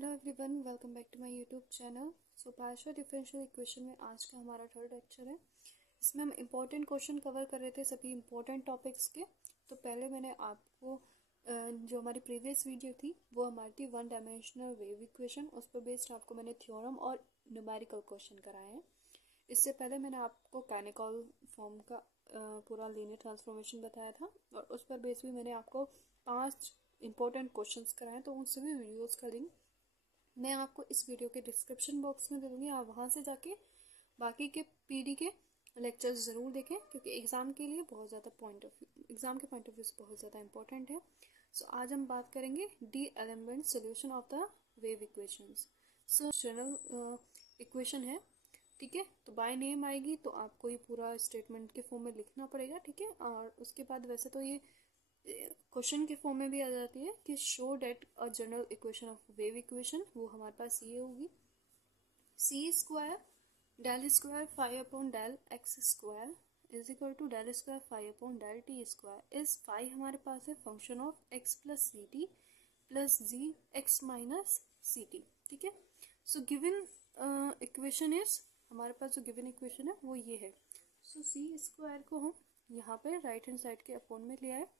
Hello everyone, welcome back to my YouTube channel. So partial differential equation में आज का हमारा थर्ड लेक्चर है। इसमें हम इम्पोर्टेंट क्वेश्चन कवर कर रहे थे, सभी इम्पोर्टेंट टॉपिक्स के। तो पहले मैंने आपको जो हमारी प्रीवियस वीडियो थी वो हमारी थी वन डायमेंशनल वेव इक्वेशन। उस पर बेस्ड आपको मैंने थ्योरम और न्यूमेरिकल क्वेश्चन कराए हैं। इससे पहले मैंने आपको कैनिकल फॉर्म का पूरा लीनियर ट्रांसफॉर्मेशन बताया था और उस पर बेस भी मैंने आपको 5 इंपॉर्टेंट क्वेश्चंस कराए। तो उन सभी वीडियोस का लिंक मैं आपको इस वीडियो के डिस्क्रिप्शन बॉक्स में दे दूंगी। आप वहां से जाके बाकी के पीडी के लेक्चर्स ज़रूर देखें, क्योंकि एग्ज़ाम के लिए बहुत ज़्यादा एग्ज़ाम के पॉइंट ऑफ व्यू से बहुत ज़्यादा इंपॉर्टेंट है। सो आज हम बात करेंगे D element solution of the wave equations. So general equation है, ठीक है। तो बाय नेम आएगी तो आपको ये पूरा स्टेटमेंट के फॉर्म में लिखना पड़ेगा, ठीक है। और उसके बाद वैसे तो ये क्वेश्चन के फॉर्म में भी आ जाती है कि so that a general equation of wave equation. वो हमारे पास ये होगी c square del square five upon del x square is equal to del square five upon del t square. इस फाइव हमारे पास है function of x plus c t plus g x minus c t, ठीक है। So given equation is, हमारे पास जो given equation है वो ये है। सो सी स्क्वायर को हम यहाँ पे राइट हैंड साइड के अपॉन में लिया है।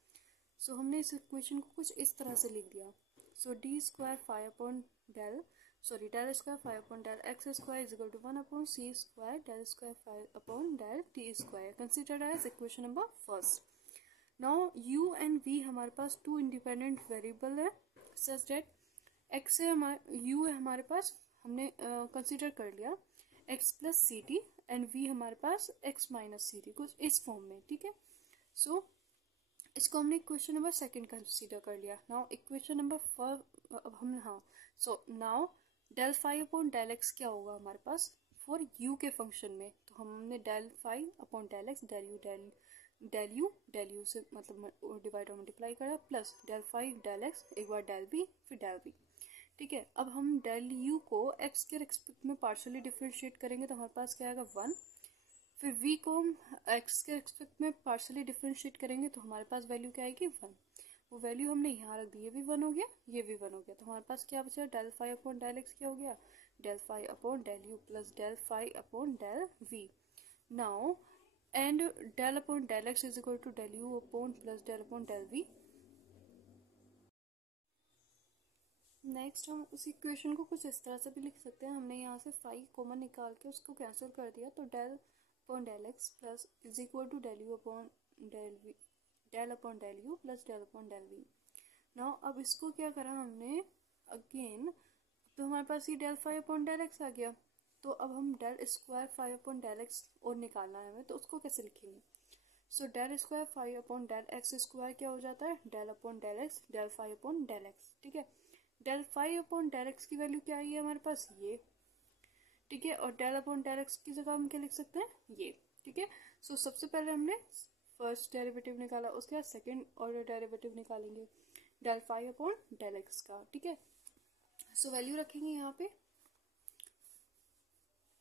सो हमने इस इक्वेशन को कुछ इस तरह से लिख दिया। So d square five upon del del square five upon del x square is equal to 1 upon c square del square five upon del t square considered as equation number first. Now you and we हमारे पास to independent variable है सच date x है हमारे you है हमारे पास, हमने consider कर लिया x plus c t and we हमारे पास एक्स माइनस सी टी, कुछ इस फॉर्म में, ठीक है। सो इसको हमने इक्वेशन नंबर सेकंड कंसीडर कर लिया। नाउ इक्वेशन नंबर फर्स्ट अब हम so now del five upon del x क्या होगा हमारे पास फॉर यू के फंक्शन में। तो हमने del five upon del x del u से मतलब डिवाइड और मल्टीप्लाई करा plus del phi del x एक बार डेल बी फिर डेल बी, ठीक है। अब हम डेल यू को एक्स के रिस्पेक्ट में पार्शियली डिफरेंशिएट करेंगे तो हमारे पास क्या आएगा 1। फिर v को हम x के रिस्पेक्ट में पार्शियली डिफरेंशिएट करेंगे तो हमारे पास वैल्यू क्या आएगी 1। वो वैल्यू हमने यहाँ रख दी, ये भी 1 हो गया, ये भी 1 हो गया। तो हमारे पास क्या बचा del five upon del x क्या हो गया del five upon del u plus del five upon del v. Now and del upon del x is equal to del u upon plus del upon del v. Next हम उस equation को कुछ इस तरह से भी लिख सकते हैं। हमने यहाँ से 5 कॉमन निकाल के उसको कैंसिल कर दिया तो del upon del x plus is equal to del u upon del v del upon del u plus del upon del v. Now अब इसको क्या करा हमने अगेन, तो हमारे पास ये del five upon del x आ गया। तो अब हम del square five upon del x और निकालना है हमें, तो उसको कैसे लिखेंगे। सो del square five upon del x square क्या हो जाता है del upon del x del five upon del x, ठीक है। Del five upon del x की वैल्यू क्या आई है हमारे पास ये, ठीक है। और डेल अपॉन डेल एक्स की जगह हम क्या लिख सकते हैं ये, ठीक है। सो सबसे पहले हमने फर्स्ट डेरिवेटिव निकाला, उसके बाद सेकंड ऑर्डर डेरिवेटिव निकालेंगे del five upon del x का, ठीक है। सो वैल्यू रखेंगे यहाँ पे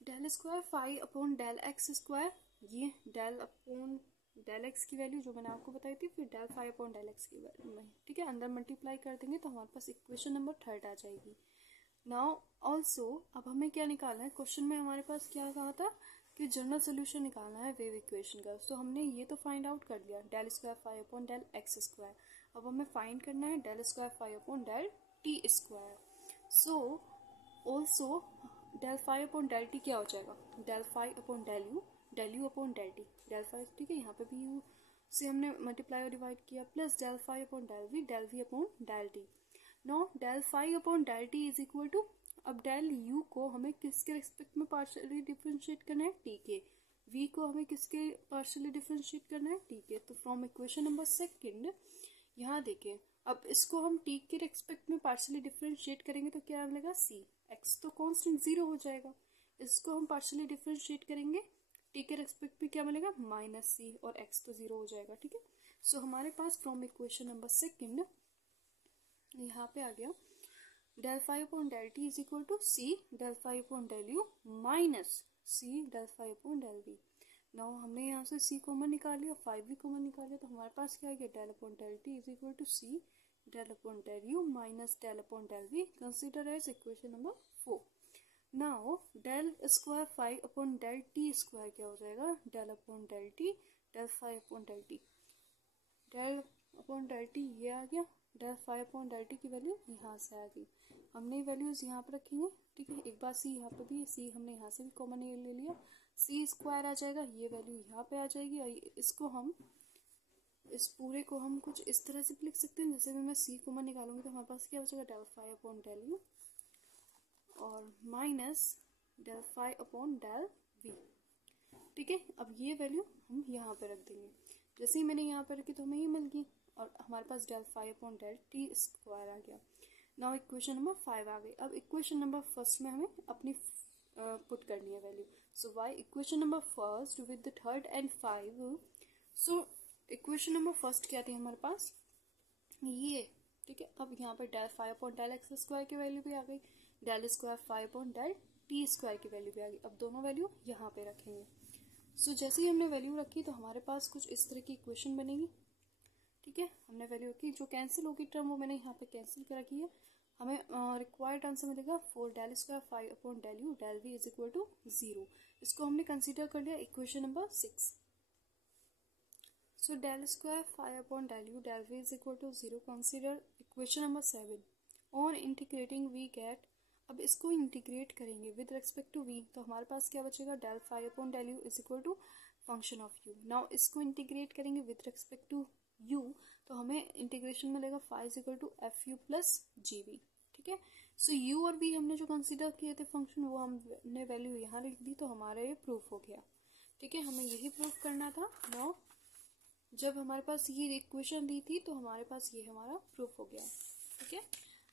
del square five upon del x square, ये डेल अपॉन डेल एक्स की वैल्यू जो मैंने आपको बताई थी, फिर del five upon del x की वैल्यू, ठीक है। अंदर मल्टीप्लाई कर देंगे तो हमारे पास इक्वेशन नंबर थर्ड आ जाएगी। नाउ ऑल्सो अब हमें क्या निकालना है, क्वेश्चन में हमारे पास क्या कहा था कि जनरल सोल्यूशन निकालना है वेव इक्वेशन का। तो हमने ये तो फाइंड आउट कर लिया del square five upon del x square. अब हमें फाइंड करना है del square five upon del t square. So also del five upon del t क्या हो जाएगा del five upon del u upon del t, del five, ठीक है। यहाँ पे भी यू से हमने मल्टीप्लाई और डिवाइड किया plus del five upon del v upon del t. No del five upon del t is equal to, अब डेल यू को हमें किसके रिस्पेक्ट में पार्शियली डिफरेंशिएट करना है टी के, वी को हमें किसके पार्शियली डिफरेंशिएट करना है टी के। तो फ्रॉम इक्वेशन नंबर सेकंड यहाँ देखें, अब इसको हम टी के रिस्पेक्ट में पार्शियली डिफरेंशिएट करेंगे तो क्या मिलेगा सी, एक्स तो कांस्टेंट 0 हो जाएगा। इसको हम पार्शियली डिफरेंशिएट करेंगे टी के रेस्पेक्ट में क्या मिलेगा माइनस सी और एक्स तो 0 हो जाएगा, ठीक है। सो हमारे पास फ्रॉम इक्वेशन नंबर सेकंड यहाँ पे आ गया del five upon del t is equal to C del five upon del u minus C del five upon del v. Now हमने यहाँ से सी कॉमन निकाल लिया, 5 भी कॉमन निकाल लिया, तो हमारे पास क्या आ गया del upon del t is equal to C del upon del u minus del upon del v. Consider as equation number 4. Now del square phi upon del t square क्या हो जाएगा, del upon del t del phi upon del t. del upon del t ये आ गया, del phi upon del t की value यहाँ से आ गई. हमने वैल्यूज यहाँ पर रखेंगे. ठीक है, एक बार c यहाँ पे भी, c हमने यहाँ से भी कॉमन ले लिया, c स्क्वायर आ जाएगा, ये वैल्यू यहाँ पे आ जाएगी. इसको हम, इस पूरे को हम कुछ इस तरह से भी लिख सकते हैं. जैसे मैं c कॉमन निकालूंगी तो हमारे पास क्या बचेगा, del phi upon del u और minus del phi upon del v. ठीक है, अब ये वैल्यू हम यहाँ पे रख देंगे. जैसे ही मैंने यहाँ पे रखी तो हमें ये मिल गई और हमारे पास del phi upon del t स्क्वायर आ गया. नाउ इक्वेशन नंबर 5 आ गई. अब इक्वेशन नंबर फर्स्ट में हमें अपनी पुट करनी है value. So y equation number first with the third and 5. So equation number first क्या थी हमारे पास, ये. ठीक है, अब यहाँ पे del phi upon del x square की वैल्यू भी आ गई, del square phi upon del t square की वैल्यू भी आ गई. अब दोनों वैल्यू यहाँ पे रखेंगे. सो जैसे ही हमने वैल्यू रखी तो हमारे पास कुछ इस तरह की इक्वेशन बनेगी. ठीक है, हमने वैल्यू रखी, जो कैंसिल होगी टर्म वो मैंने यहाँ पे कैंसिल कर रखी है. हमें रिक्वायर्ड आंसर मिलेगा 4 del square phi upon del u del v is equal to 0. इसको हमने कंसीडर कर लिया equation number 6. So del square phi upon del u del v is equal to 0. Consider equation number 7. On integrating we get, अब इसको integrate करेंगे with respect to v तो हमारे पास क्या बचेगा, del phi upon del u is equal to function of u. Now इसको integrate करेंगे विद रिस्पेक्ट टू u तो हमें इंटीग्रेशन मिलेगा phi is equal to f u plus g v. ठीक है, सो u और v हमने जो कंसीडर किए थे फंक्शन, वो हमने वैल्यू यहाँ लिख दी तो हमारा ये प्रूफ हो गया. ठीक है, हमें यही प्रूफ करना था. नाउ जब हमारे पास ये इक्वेशन दी थी तो हमारे पास ये हमारा प्रूफ हो गया. ठीक है,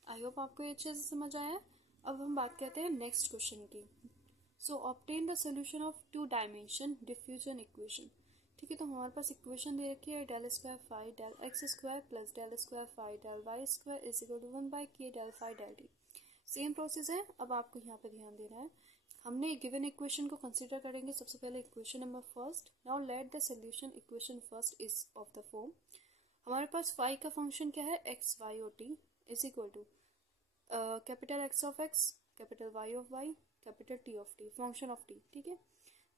आई होप आपको ये अच्छे से समझ आया. अब हम बात करते हैं नेक्स्ट क्वेश्चन की. So obtain the solution of 2 dimension diffusion equation. ठीक है, तो हमारे पास इक्वेशन दे रखी है del square phi del x square plus del square phi del y square is equal to 1/k del phi del t. Same process है. अब आपको यहाँ पे ध्यान देना है, हमने गिवन इक्वेशन को कंसीडर करेंगे. सबसे पहले equation number first. Now let the solution equation first is of the form. हमारे पास फाई का फंक्शन क्या है, एक्स वाई और t is equal to capital x of x, capital y of y, capital t of t, function of t. ठीक है,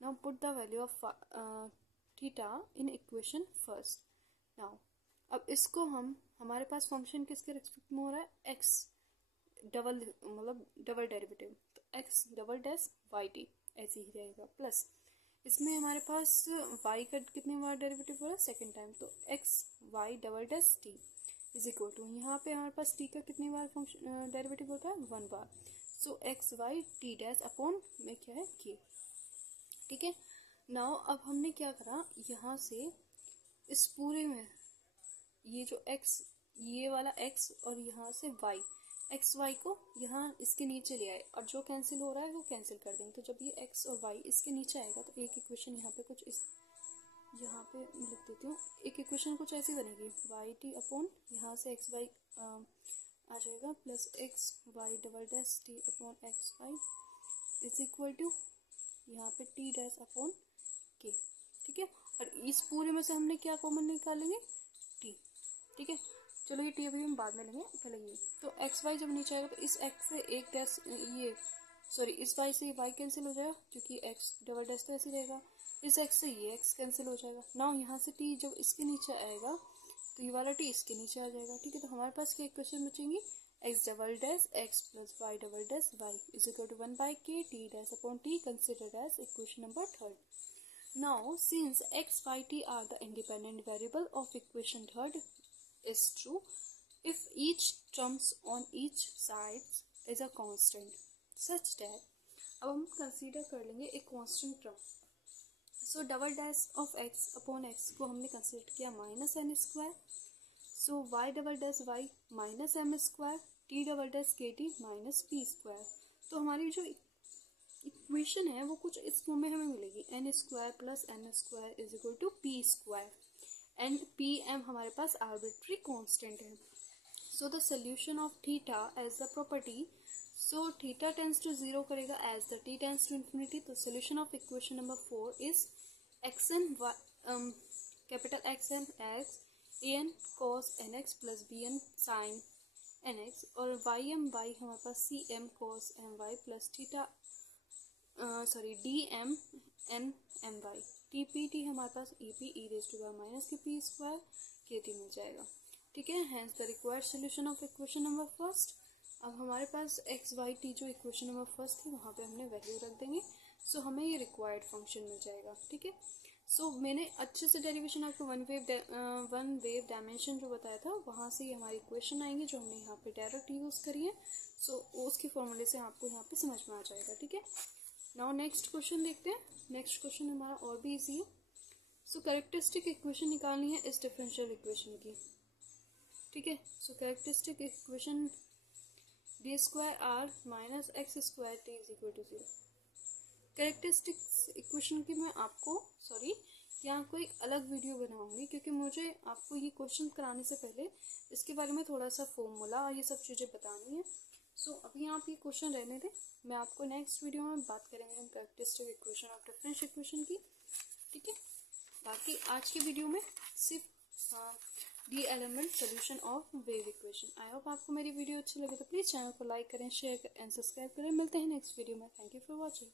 now put the value of theta in equation first. Now अब इसको हम, हमारे पास function किसके respect में हो रहा है, एक्स डबल, मतलब डबल डेरिवेटिव, तो x double dash y t ऐसे ही रहेगा. प्लस इसमें हमारे पास वाई का कितने बार डेरिवेटिव हो रहा है, सेकेंड टाइम, तो x y double dash t is equal to, यहाँ पे हमारे पास टी का कितनी बार फंक्शन डेरिवेटिव होता है, 1 बार. So x y t dash upon में क्या है, के. ठीक है, नाउ अब हमने क्या करा, यहाँ से इस पूरे में ये जो x, ये वाला x और यहाँ से y, एक्स वाई को यहाँ इसके नीचे ले आए और जो कैंसिल हो रहा है वो कैंसिल कर देंगे. तो जब ये x और y इसके नीचे आएगा तो एक इक्वेशन यहाँ पे कुछ इस, यहाँ पे लिख देती हूँ, एक इक्वेशन कुछ ऐसी बनेगी, वाई टी अपॉन यहाँ से एक्स वाई आ जाएगा plus x y double dash t upon x y is equal to यहाँ पे टी डैश अपॉन के. ठीक है, और इस पूरे में से हमने क्या कॉमन निकालेंगे, टी. ठीक है, चलो ये टी अभी हम बाद में लेंगे, पहले ये. तो एक्स वाई जब नीचे आएगा तो इस एक्स से एक डैश, ये सॉरी इस वाई से वाई कैंसिल हो जाएगा क्योंकि एक्स डबल डैश तो ऐसे रहेगा. इस एक्स से ये एक्स कैंसिल हो जाएगा. नाउ यहाँ से टी जब इसके नीचे आएगा तो ये वाला टी इसके नीचे आ जाएगा. ठीक है, तो हमारे पास क्या इक्वेशन बचेंगी, x double dash x plus y double dash y is equal to 1/k t dash upon t, considered as equation number third. Now, since x, y, t are the independent variable of equation third is true if each terms on each side is a constant such that, अब हम consider कर लेंगे एक constant term. So double dash of x upon x को हमने consider किया minus n square. So y double dash y minus m square, t double dash k t minus p square. तो हमारी जो इक्वेशन है वो कुछ इस फॉर्म में हमें मिलेगी, n square plus m square is equal to p square, and p m हमारे पास आर्बिट्री कांस्टेंट है. So the solution of theta as the property, so theta tends to 0 करेगा as the t tends to infinity. तो solution of equation number 4 is x n capital x n x an cos nx plus bn sin nx और ym y हमारे पास cm cos my plus theta dm n my tpt हमारे पास ep e raise to power minus k p square kt मिल जाएगा। ठीक है, hence the required solution of equation number first. अब हमारे पास एक्स वाई टी जो इक्वेशन नंबर फर्स्ट थी वहाँ पे हमने वैल्यू रख देंगे। सो हमें ये रिक्वायर्ड फंक्शन मिल जाएगा। ठीक है, सो मैंने अच्छे से डेरिवेशन आपको वन वेव डायमेंशन जो बताया था वहाँ से ही हमारी इक्वेशन आएंगे जो हमने यहाँ पे डायरेक्ट यूज़ करी है। सो उसकी फॉर्मूले से आपको यहाँ पे समझ में आ जाएगा। ठीक है, नाउ नेक्स्ट क्वेश्चन देखते हैं। नेक्स्ट क्वेश्चन हमारा और भी ईजी है। सो कैरेक्टरिस्टिक इक्वेशन निकालनी है इस डिफरेंशियल इक्वेशन की। ठीक है, so characteristic equation d square r minus x square t is equal to 0। Characteristics equation की मैं आपको यहाँ को एक अलग वीडियो बनाऊंगी क्योंकि मुझे आपको ये क्वेश्चन कराने से पहले इसके बारे में थोड़ा सा फॉर्मूला और ये सब चीज़ें बतानी है। सो अभी आप ये क्वेश्चन रहने दें, मैं आपको नेक्स्ट वीडियो में बात करेंगे हम characteristic equation of differential equation की। ठीक है, बाकी आज की वीडियो में सिर्फ D element solution of wave equation. I hope आपको मेरी वीडियो अच्छी लगे तो प्लीज़ चैनल को लाइक करें, शेयर करें एंड सब्सक्राइब करें। मिलते हैं नेक्स्ट वीडियो में। Thank you for watching.